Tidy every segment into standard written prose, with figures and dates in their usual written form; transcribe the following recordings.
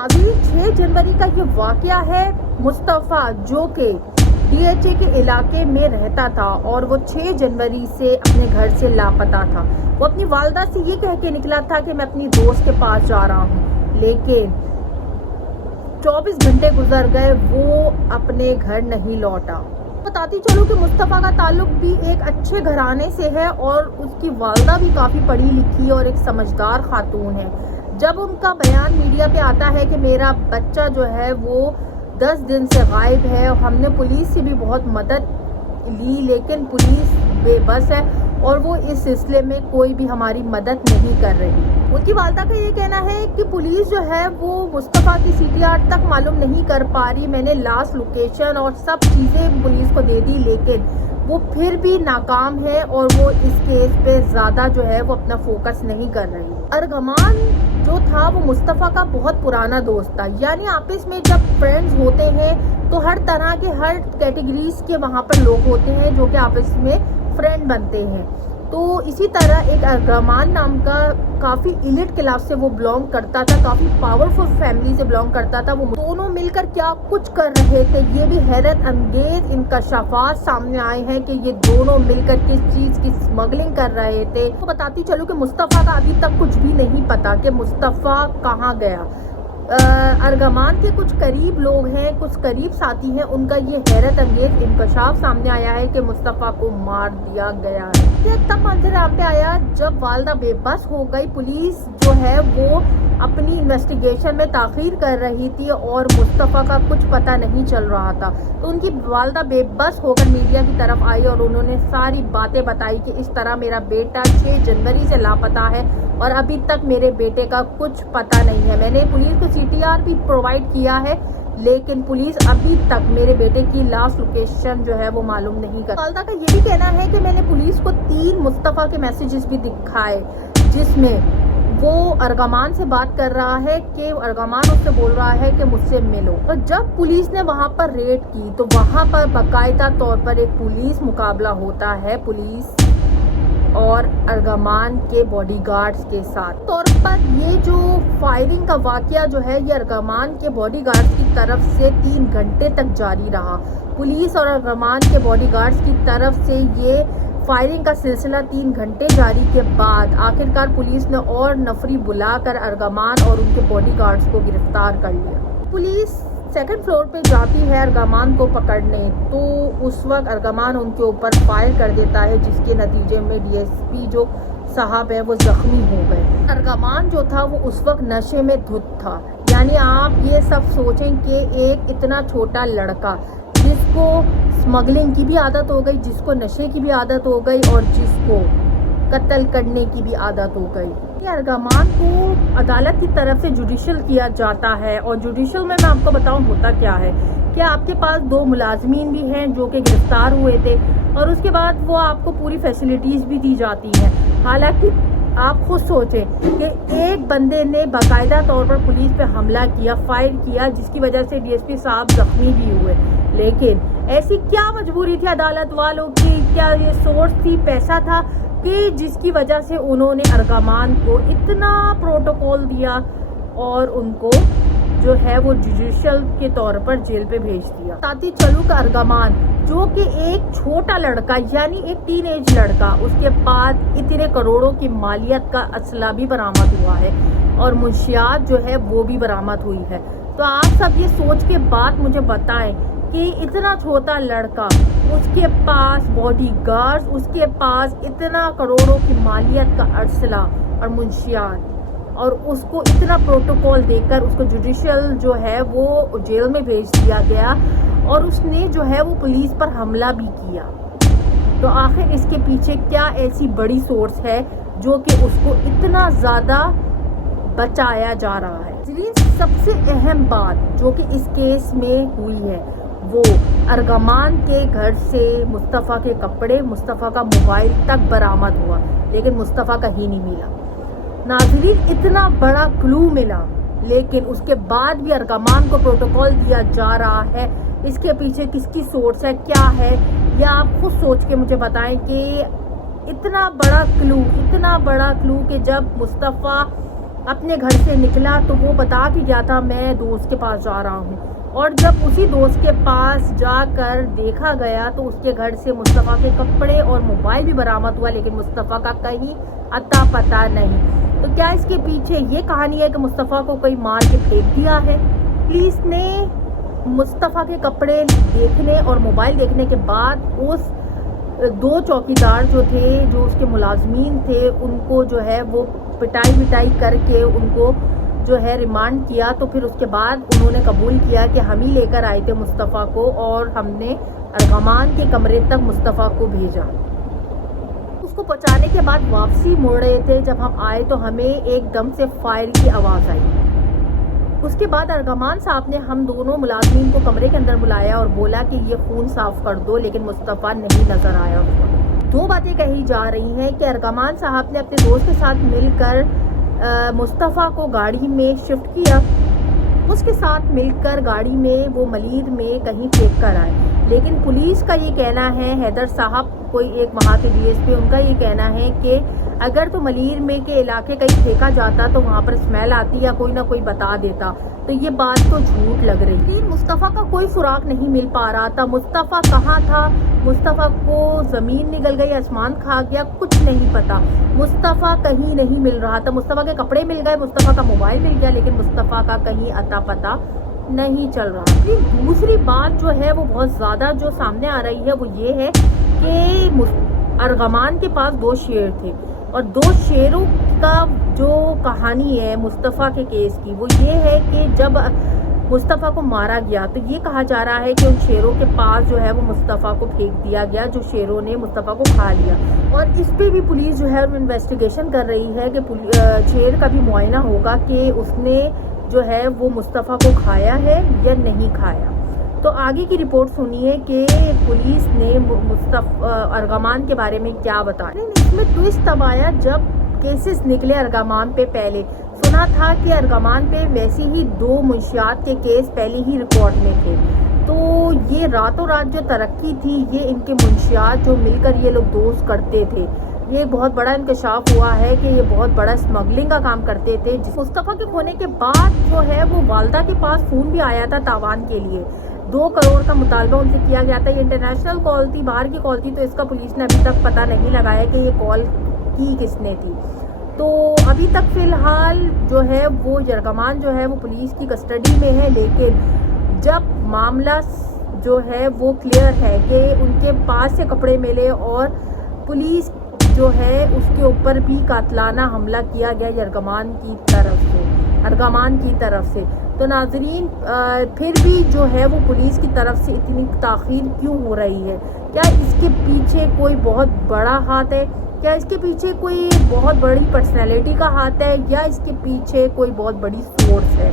अभी 6 जनवरी का ये वाकया है। मुस्तफ़ा जो कि DHA के इलाके में रहता था और वो 6 जनवरी से अपने घर से लापता था। वो अपनी वालदा से ये कह के निकला था कि मैं अपनी दोस्त के पास जा रहा हूँ, लेकिन 24 घंटे गुजर गए, वो अपने घर नहीं लौटा। बताती चलूं कि मुस्तफ़ा का ताल्लुक भी एक अच्छे घराने से है और उसकी वालदा भी काफ़ी पढ़ी लिखी और एक समझदार खातून है। जब उनका बयान मीडिया पे आता है कि मेरा बच्चा जो है वो 10 दिन से गायब है, हमने पुलिस से भी बहुत मदद ली, लेकिन पुलिस बेबस है और वो इस सिलसिले में कोई भी हमारी मदद नहीं कर रही। उनकी वालदा का ये कहना है कि पुलिस जो है वो मुस्तफ़ा की CTR तक मालूम नहीं कर पा रही। मैंने लास्ट लोकेशन और सब चीज़ें पुलिस को दे दी, लेकिन वो फिर भी नाकाम है और वो इस केस पे ज़्यादा जो है वो अपना फोकस नहीं कर रही। अरगमान जो था वो मुस्तफ़ा का बहुत पुराना दोस्त था, यानी आपस में जब फ्रेंड्स होते हैं तो हर तरह के हर कैटेगरीज के वहाँ पर लोग होते हैं जो कि आपस में फ्रेंड बनते हैं। तो इसी तरह एक अरगमान नाम का काफ़ी इलिट क्लास से वो बिलोंग करता था, काफ़ी पावरफुल फैमिली से बिलोंग करता था। वो दोनों मिलकर क्या कुछ कर रहे थे, ये भी हैरत अंगेज इंकशाफात सामने आए हैं कि ये दोनों मिलकर किस चीज़ की स्मगलिंग कर रहे थे। तो बताती चलूँ कि मुस्तफ़ा का अभी तक कुछ भी नहीं पता कि मुस्तफ़ा कहाँ गया। अरगमान के कुछ करीब लोग हैं, कुछ करीब साथी हैं, उनका ये हैरत अंगेज इंकशाफ सामने आया है कि मुस्तफ़ा को मार दिया गया है। ये तब मंजर आम पे आया जब वालदा बेबस हो गई। पुलिस जो है वो अपनी इन्वेस्टिगेशन में ताख़ीर कर रही थी और मुस्तफ़ा का कुछ पता नहीं चल रहा था। तो उनकी वालदा बेबस होकर मीडिया की तरफ आई और उन्होंने सारी बातें बताई कि इस तरह मेरा बेटा 6 जनवरी से लापता है और अभी तक मेरे बेटे का कुछ पता नहीं है। मैंने पुलिस को CTR भी प्रोवाइड किया है, लेकिन पुलिस अभी तक मेरे बेटे की लास्ट लोकेशन जो है वो मालूम नहीं कर। वालदा का ये भी कहना है कि मैंने पुलिस को 3 मुस्तफ़ा के मैसेजेस भी दिखाए, जिसमें वो अरगमान से बात कर रहा है कि अरगमान उससे बोल रहा है कि मुझसे मिलो। और जब पुलिस ने वहाँ पर रेड की तो वहाँ पर बाकायदा तौर पर एक पुलिस मुकाबला होता है, पुलिस और अरगमान के बॉडीगार्ड्स के साथ। तौर पर ये जो फायरिंग का वाकया जो है ये अरगमान के बॉडीगार्ड्स की तरफ से 3 घंटे तक जारी रहा। पुलिस और अरगमान के बॉडीगार्ड्स की तरफ से ये फायरिंग का सिलसिला 3 घंटे जारी के बाद आखिरकार पुलिस ने और नफरी बुलाकर अरगमान और उनके बॉडीगार्ड्स को गिरफ्तार कर लिया। पुलिस 2nd फ्लोर पे जाती है अरगमान को पकड़ने, तो उस वक्त अरगमान उनके ऊपर फायर कर देता है, जिसके नतीजे में DSP जो साहब है वो जख्मी हो गए। अरगमान जो था वो उस वक्त नशे में धुत था। यानी आप ये सब सोचें कि एक इतना छोटा लड़का जिसको स्मगलिंग की भी आदत हो गई, जिसको नशे की भी आदत हो गई और जिसको कत्ल करने की भी आदत हो गई। अरगमान को अदालत की तरफ से जुडिशल किया जाता है और जुडिशल में मैं आपको बताऊं होता क्या है कि आपके पास 2 मुलाजमीन भी हैं जो कि गिरफ्तार हुए थे और उसके बाद वो आपको पूरी फैसिलिटीज़ भी दी जाती हैं। हालांकि आप खुद सोचें कि एक बंदे ने बाकायदा तौर पर पुलिस पे हमला किया, फायर किया, जिसकी वजह से DSP साहब जख्मी भी हुए, लेकिन ऐसी क्या मजबूरी थी अदालत वालों की, क्या ये सोर्स थी, पैसा था कि जिसकी वजह से उन्होंने अरगमान को इतना प्रोटोकॉल दिया और उनको जो है वो जुडिशल के तौर पर जेल पे भेज दिया। ताती चलू का अरगमान जो कि एक छोटा लड़का यानी एक टीनेज लड़का, उसके पास इतने करोड़ों की मालियत का असला भी बरामद हुआ है और मुंशियात जो है वो भी बरामद हुई है। तो आप सब ये सोच के बात मुझे बताएं कि इतना छोटा लड़का, उसके पास बॉडीगार्ड्स, उसके पास इतना करोड़ों की मालियत का असला और मुंशियात, और उसको इतना प्रोटोकॉल देकर उसको जुडिशल जो है वो जेल में भेज दिया गया और उसने जो है वो पुलिस पर हमला भी किया। तो आखिर इसके पीछे क्या ऐसी बड़ी सोर्स है जो कि उसको इतना ज़्यादा बचाया जा रहा है। सबसे अहम बात जो कि इस केस में हुई है वो अरगमान के घर से मुस्तफ़ा के कपड़े, मुस्तफ़ा का मोबाइल तक बरामद हुआ, लेकिन मुस्तफ़ा कहीं नहीं मिला। नाज़रीन, इतना बड़ा क्लू मिला, लेकिन उसके बाद भी अरगमान को प्रोटोकॉल दिया जा रहा है। इसके पीछे किसकी सोर्स है, क्या है, या आप खुद सोच के मुझे बताएं कि इतना बड़ा क्लू कि जब मुस्तफ़ा اپنے گھر سے نکلا تو وہ بتا کے گیا تھا میں دوست کے پاس جا رہا ہوں، اور جب اسی دوست کے پاس جا کر دیکھا گیا تو اس کے گھر سے مصطفیٰ کے کپڑے اور موبائل بھی برآمد ہوا، لیکن مصطفیٰ کا کہیں اتا پتہ نہیں۔ تو کیا اس کے پیچھے یہ کہانی ہے کہ مصطفیٰ کو کوئی مار کے پھینک دیا ہے؟ پولیس نے مصطفیٰ کے کپڑے دیکھنے اور موبائل دیکھنے کے بعد اس دو چوکیدار جو تھے، جو اس کے ملازمین تھے، ان کو جو ہے وہ پٹائی کر کے ان کو جو ہے ریمانڈ کیا۔ تو پھر اس کے بعد انہوں نے قبول کیا کہ ہم ہی لے کر آئے تھے مصطفیٰ کو، اور ہم نے ارغمان کے کمرے تک مصطفیٰ کو بھیجا۔ اس کو پہنچانے کے بعد واپسی مڑ رہے تھے، جب ہم آئے تو ہمیں ایک دم سے فائر کی آواز آئی۔ اس کے بعد ارغمان صاحب نے ہم دونوں ملازمین کو کمرے کے اندر بلایا اور بولا کہ یہ خون صاف کر دو، لیکن مصطفیٰ نہیں نظر آیا۔ دو باتیں کہی جا رہی ہیں کہ ارغمان صاحب نے اپنے دوست کے ساتھ مل کر مصطفیٰ کو گاڑی میں شفٹ کیا، اس کے ساتھ مل کر گاڑی میں وہ ملیر میں کہیں پھینک کر آئے، لیکن پولیس کا یہ کہنا ہے، حیدر صاحب کوئی ایک وہاں کے ڈی ایس پی، ان کا یہ کہنا ہے کہ اگر تو ملیر میں کے علاقے کہیں پھینکا جاتا تو وہاں پر اسمیل آتی یا کوئی نہ کوئی بتا دیتا، تو یہ بات تو جھوٹ لگ رہی ہے۔ مصطفیٰ کا کوئی سراغ نہیں مل پا رہا تھا، مصطفیٰ کہاں تھا، مصطفیٰ کو زمین نگل گئی، آسمان کھا گیا، کچھ نہیں پتا، مصطفیٰ کہیں نہیں مل رہا تھا۔ مصطفیٰ کے کپڑے مل گئے، مصطفیٰ کا موبائل مل گیا، لیکن مصطفیٰ کا کہیں اتا پتا نہیں چل رہا۔ دوسری بات جو ہے وہ بہت زیادہ جو سامنے آ رہی ہے وہ یہ ہے کہ ارغمان کے پاس دو شیر تھے، اور دو شیروں کا جو کہانی ہے مصطفیٰ کے کیس کی وہ یہ ہے کہ جب مصطفیٰ کو مارا گیا تو یہ کہا جا رہا ہے کہ ان شیروں کے پاس جو ہے وہ مصطفیٰ کو پھینک دیا گیا، جو شیروں نے مصطفیٰ کو کھا لیا، اور اس پہ بھی پولیس جو ہے انویسٹیگیشن کر رہی ہے کہ شیر کا بھی معائنہ ہوگا کہ اس نے جو ہے وہ مصطفیٰ کو کھایا ہے یا نہیں کھایا۔ تو آگے کی رپورٹ سنیے کہ پولیس نے ارغمان کے بارے میں کیا بتایا۔ اس میں ٹویسٹ تب آیا جب کیسز نکلے ارغمان پہ۔ پہلے سنا تھا کہ ارغمان پہ ویسے ہی 2 منشیات کے کیس پہلے ہی ریکارڈ میں تھے، تو یہ راتوں رات جو ترقی تھی، یہ ان کے منشیات جو مل کر یہ لوگ دوست کرتے تھے، یہ بہت بڑا انکشاف ہوا ہے کہ یہ بہت بڑا اسمگلنگ کا کام کرتے تھے۔ مصطفیٰ کے کھونے کے بعد جو ہے وہ والدہ کے پاس فون بھی آیا تھا تاوان کے لیے، 2 کروڑ کا مطالبہ ان سے کیا گیا تھا۔ یہ انٹرنیشنل کال تھی، باہر کی کال تھی، تو اس کا پولیس نے ابھی تک پتہ نہیں لگایا کہ یہ کال کی کس نے تھی۔ تو ابھی تک فی الحال جو ہے وہ ارغمان جو ہے وہ پولیس کی کسٹڈی میں ہے، لیکن جب معاملہ جو ہے وہ کلیئر ہے کہ ان کے پاس سے کپڑے ملے اور پولیس جو ہے اس کے اوپر بھی قاتلانہ حملہ کیا گیا ارغمان کی طرف سے، تو ناظرین پھر بھی جو ہے وہ پولیس کی طرف سے اتنی تاخیر کیوں ہو رہی ہے؟ کیا اس کے پیچھے کوئی بہت بڑا ہاتھ ہے؟ کیا اس کے پیچھے کوئی بہت بڑی پرسنالٹی کا ہاتھ ہے، یا اس کے پیچھے کوئی بہت بڑی سورس ہے؟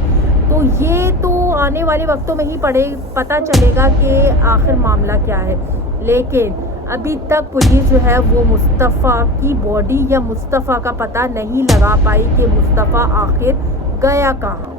تو یہ تو آنے والے وقتوں میں ہی پتہ چلے گا کہ آخر معاملہ کیا ہے، لیکن ابھی تک پولیس جو ہے وہ مصطفیٰ کی باڈی یا مصطفیٰ کا پتہ نہیں لگا پائی کہ مصطفیٰ آخر گیا کہاں۔